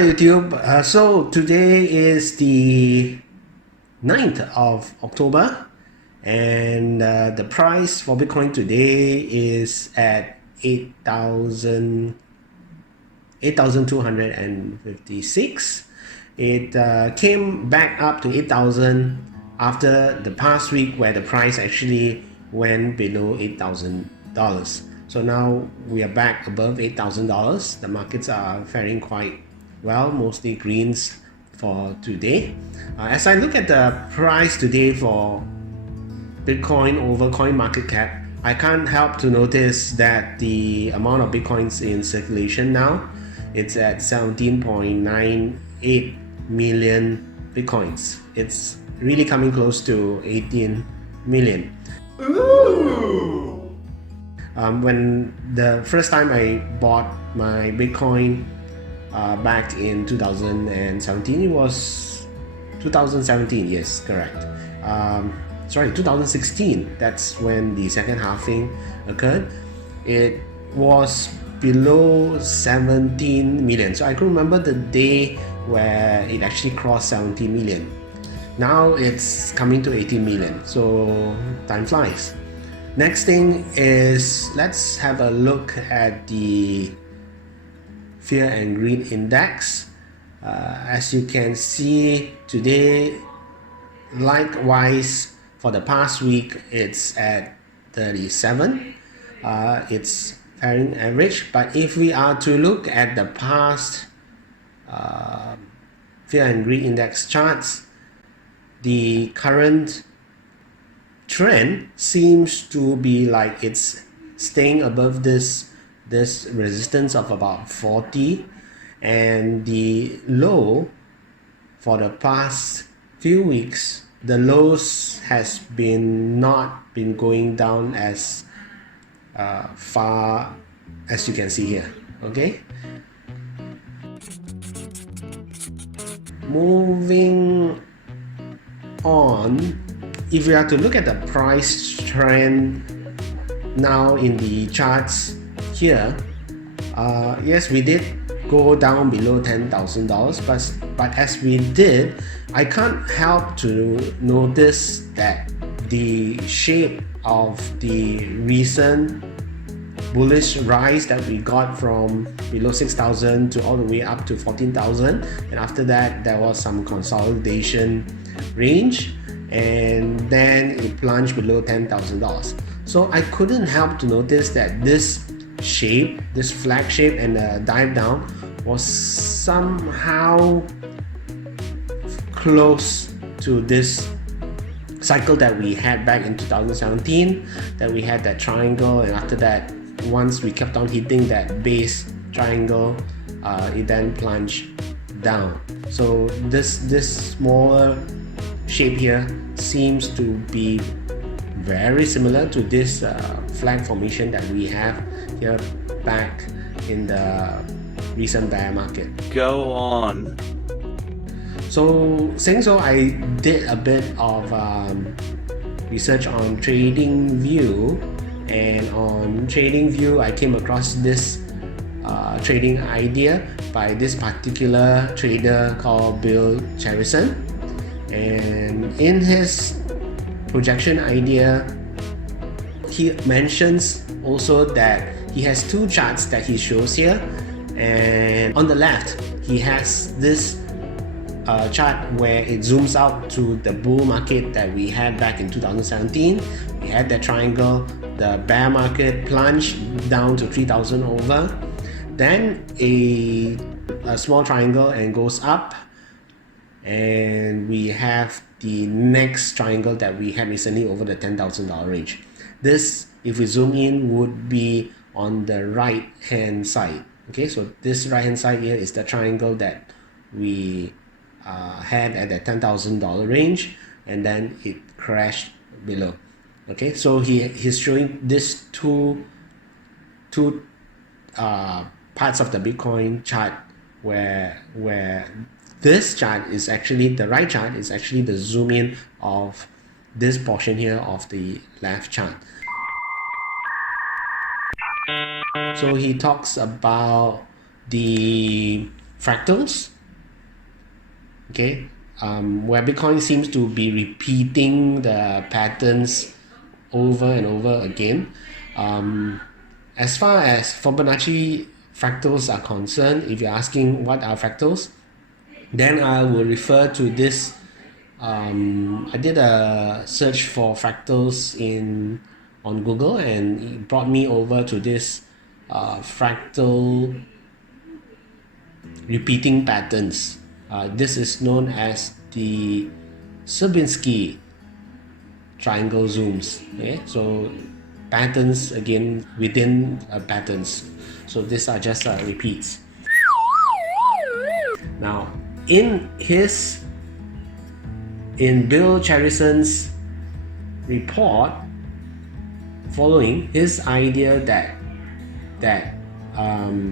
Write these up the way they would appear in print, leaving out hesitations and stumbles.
Hi YouTube. So today is the 9th of October and the price for Bitcoin today is at 8,256. It came back up to 8,000 after the past week where the price actually went below $8,000. So now we are back above $8,000. The markets are faring quite well, mostly greens for today. As I look at the price today for Bitcoin over coin market cap, I can't help to notice that the amount of Bitcoins in circulation now, it's at 17.98 million Bitcoins. It's really coming close to 18 million. Ooh. When the first time I bought my Bitcoin back in 2017, it was 2017, yes, correct. Sorry, 2016, that's when the second halving occurred. It was below 17 million. So I can remember the day where it actually crossed 17 million. Now it's coming to 18 million, so time flies. Next thing is, let's have a look at the Fear and Greed Index. As you can see today, likewise for the past week, it's at 37. It's faring average, but if we are to look at the past Fear and Greed Index charts, the current trend seems to be like it's staying above this resistance of about 40, and the low for the past few weeks, the lows has not been going down as far as you can see here. Okay, moving on, if we are to look at the price trend now in the charts here, yes, we did go down below $10,000, but as we did, I can't help to notice that the shape of the recent bullish rise that we got from below 6,000 to all the way up to 14,000, and after that there was some consolidation range, and then it plunged below $10,000. So I couldn't help to notice that this shape, this flag shape and the dive down was somehow close to this cycle that we had back in 2017, that we had that triangle, and after that, once we kept on hitting that base triangle, it then plunged down. So this smaller shape here seems to be very similar to this flag formation that we have here back in the recent bear market. Go on. So saying so, I did a bit of research on Tradingview, and on Tradingview I came across this trading idea by this particular trader called Bill Cherrison, and in his projection idea, he mentions also that he has two charts that he shows here, and on the left he has this chart where it zooms out to the bull market that we had back in 2017. We had that triangle, the bear market plunged down to 3,000 over, then a small triangle and goes up, and we have the next triangle that we had recently over the $10,000 range. This, if we zoom in, would be on the right hand side. Okay, so this right hand side here is the triangle that we had at the $10,000 range, and then it crashed below. Okay, so he's showing this two parts of the Bitcoin chart where this chart is actually, the right chart is actually the zoom in of this portion here of the left chart. So he talks about the fractals, okay, where Bitcoin seems to be repeating the patterns over and over again. As far as Fibonacci fractals are concerned, if you're asking what are fractals, then I will refer to this. I did a search for fractals on Google, and it brought me over to this fractal repeating patterns. This is known as the Sierpinski triangle zooms. Okay, so patterns again within patterns. So these are just repeats. Now, in Bill Cherison's report, following his idea that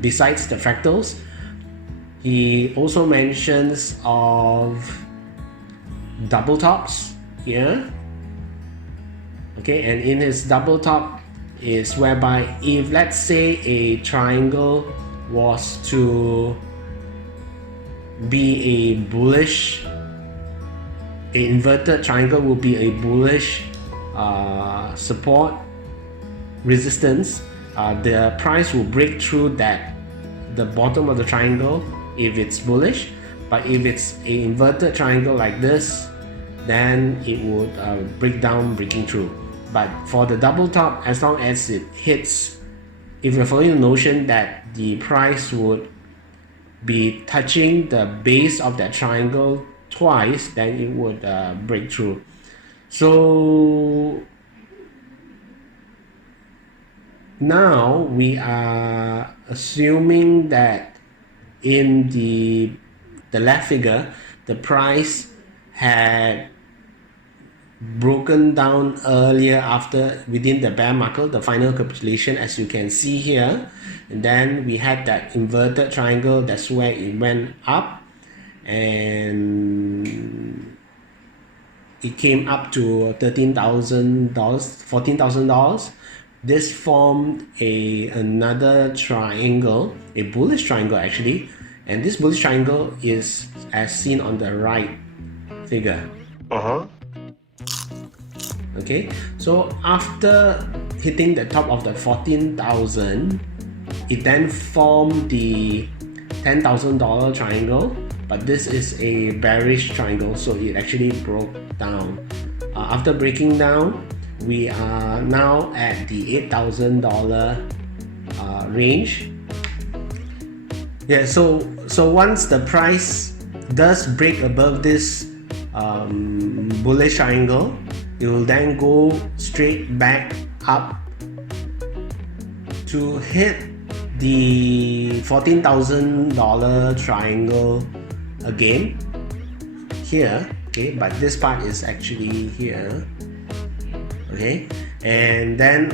besides the fractals, he also mentions of double tops here. Okay, and in his double top is whereby if, let's say, a triangle was to be a bullish, an inverted triangle will be a bullish support resistance, the price will break through that, the bottom of the triangle, if it's bullish. But if it's an inverted triangle like this, then it would breaking through. But for the double top, as long as it hits, if you're following the notion that the price would be touching the base of that triangle twice, then it would break through. So now we are assuming that in the left figure, the price had broken down earlier within the bear market, the final capitulation, as you can see here, and then we had that inverted triangle. That's where it went up, and it came up to $13,000, $14,000. This formed another triangle, a bullish triangle actually, and this bullish triangle is as seen on the right figure. Okay, so after hitting the top of the 14,000, it then formed the $10,000 triangle, but this is a bearish triangle, so it actually broke down. After breaking down, we are now at the $8,000 range. Yeah, so once the price does break above this bullish triangle, it will then go straight back up to hit the $14,000 triangle again here. Okay, but this part is actually here. Okay, and then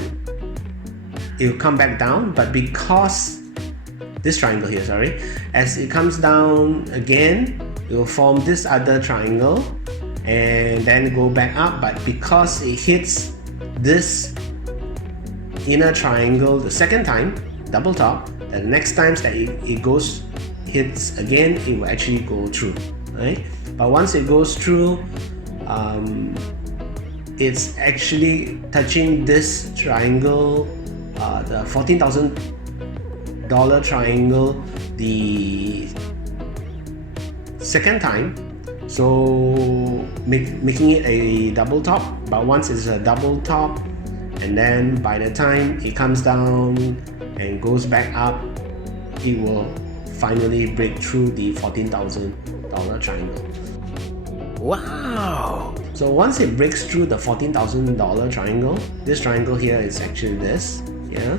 it will come back down, but because this triangle here, sorry, as it comes down again, it will form this other triangle and then go back up. But because it hits this inner triangle the second time, double top, the next times that it hits again, it will actually go through, right? But once it goes through, it's actually touching this triangle, the $14,000 triangle, the second time, so making it a double top. But once it's a double top, and then by the time it comes down and goes back up, it will finally break through the $14,000 triangle. Wow! So once it breaks through the $14,000 triangle, this triangle here is actually this, yeah.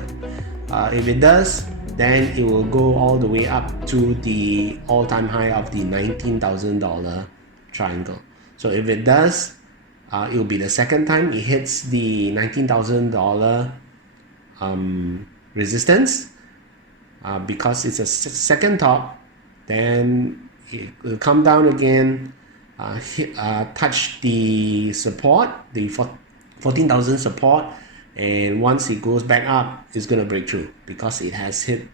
If it does, then it will go all the way up to the all-time high of the $19,000 triangle. So if it does, it will be the second time it hits the $19,000 resistance. Because it's a second top, then it will come down again, touch the support, the 14,000 support, and once it goes back up, it's going to break through because it has hit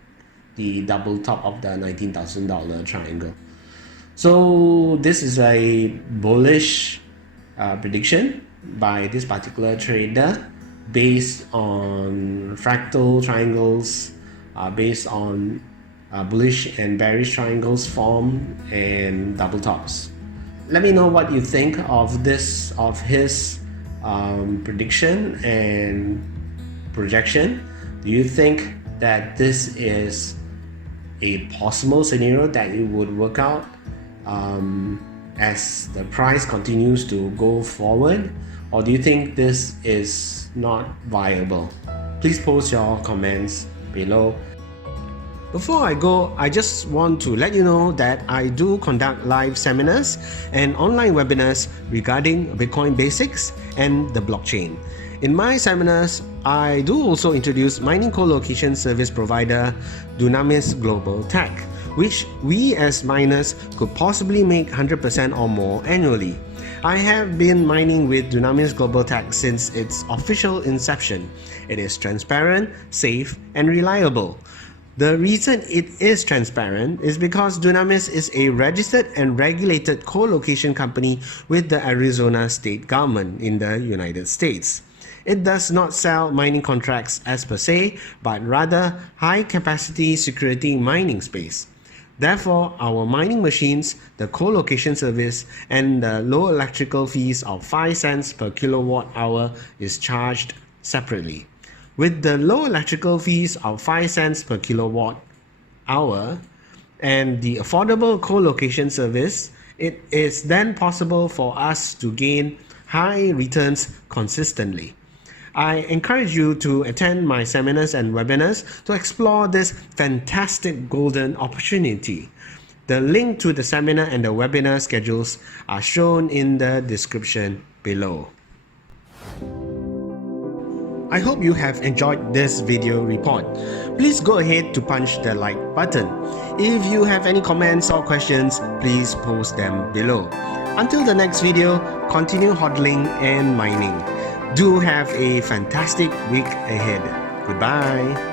the double top of the $19,000 triangle. So this is a bullish prediction by this particular trader based on fractal triangles, based on bullish and bearish triangles formed and double tops. Let me know what you think of this, of his prediction and projection. Do you think that this is a possible scenario that it would work out as the price continues to go forward, or do you think this is not viable? Please post your comments below. Before I go, I just want to let you know that I do conduct live seminars and online webinars regarding Bitcoin basics and the blockchain. In my seminars, I do also introduce mining co-location service provider Dunamis Global Tech, which we as miners could possibly make 100% or more annually. I have been mining with Dunamis Global Tech since its official inception. It is transparent, safe, and reliable. The reason it is transparent is because Dunamis is a registered and regulated co-location company with the Arizona state government in the United States. It does not sell mining contracts as per se, but rather high-capacity security mining space. Therefore, our mining machines, the co-location service, and the low electrical fees of 5 cents per kilowatt hour is charged separately. With the low electrical fees of 5 cents per kilowatt hour and the affordable co-location service, it is then possible for us to gain high returns consistently. I encourage you to attend my seminars and webinars to explore this fantastic golden opportunity. The link to the seminar and the webinar schedules are shown in the description below. I hope you have enjoyed this video report. Please go ahead to punch the like button. If you have any comments or questions, please post them below. Until the next video, continue hodling and mining. Do have a fantastic week ahead. Goodbye.